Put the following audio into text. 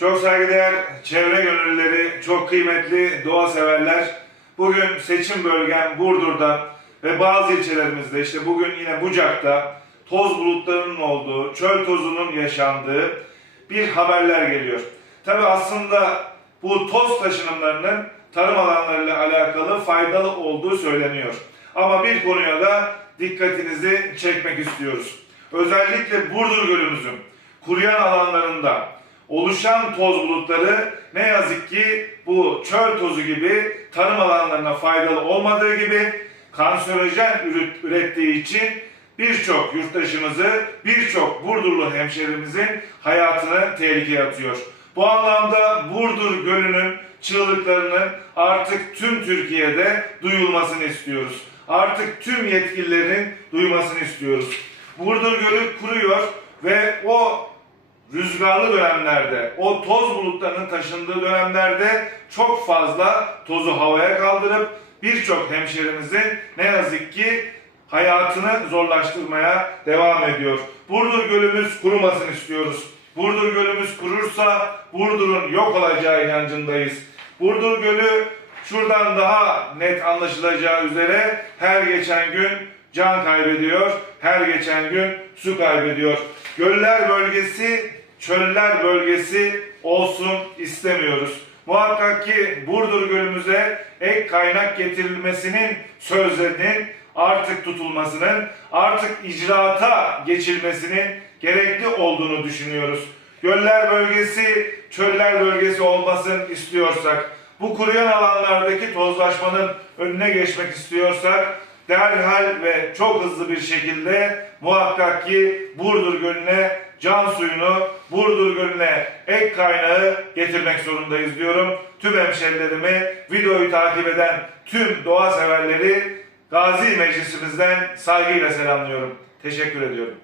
Çok saygıdeğer çevre gönüllüleri, çok kıymetli doğa severler. Bugün seçim bölgem Burdur'da ve bazı ilçelerimizde işte bugün yine Bucak'ta toz bulutlarının olduğu, çöl tozunun yaşandığı bir haberler geliyor. Tabi aslında bu toz taşınımlarının tarım alanlarıyla alakalı faydalı olduğu söyleniyor. Ama bir konuya da dikkatinizi çekmek istiyoruz. Özellikle Burdur Gölümüzün kuruyan alanlarında oluşan toz bulutları ne yazık ki bu çöl tozu gibi tarım alanlarına faydalı olmadığı gibi kanserojen üret- ürettiği için birçok yurttaşımızı, birçok Burdurlu hemşerimizin hayatını tehlikeye atıyor. Bu anlamda Burdur Gölü'nün çığlıklarının artık tüm Türkiye'de duyulmasını istiyoruz. Artık tüm yetkililerin duymasını istiyoruz. Burdur Gölü kuruyor ve o rüzgarlı dönemlerde, o toz bulutlarının taşındığı dönemlerde çok fazla tozu havaya kaldırıp birçok hemşerimizin ne yazık ki hayatını zorlaştırmaya devam ediyor. Burdur Gölümüz kurumasını istiyoruz. Burdur Gölümüz kurursa Burdur'un yok olacağı inancındayız. Burdur Gölü şuradan daha net anlaşılacağı üzere her geçen gün can kaybediyor, her geçen gün su kaybediyor. Göller bölgesi, çöller bölgesi olsun istemiyoruz. Muhakkak ki Burdur Gölümüze ek kaynak getirilmesinin sözlerinin artık tutulmasının, artık icraata geçilmesinin gerekli olduğunu düşünüyoruz. Göller bölgesi, çöller bölgesi olmasın istiyorsak, bu kuruyan alanlardaki tozlaşmanın önüne geçmek istiyorsak, derhal ve çok hızlı bir şekilde muhakkak ki Burdur Gölü'ne can suyunu, Burdur Gölü'ne ek kaynağı getirmek zorundayız diyorum. Tüm hemşerilerimi, videoyu takip eden tüm doğa severleri Gazi Meclisimizden saygıyla selamlıyorum. Teşekkür ediyorum.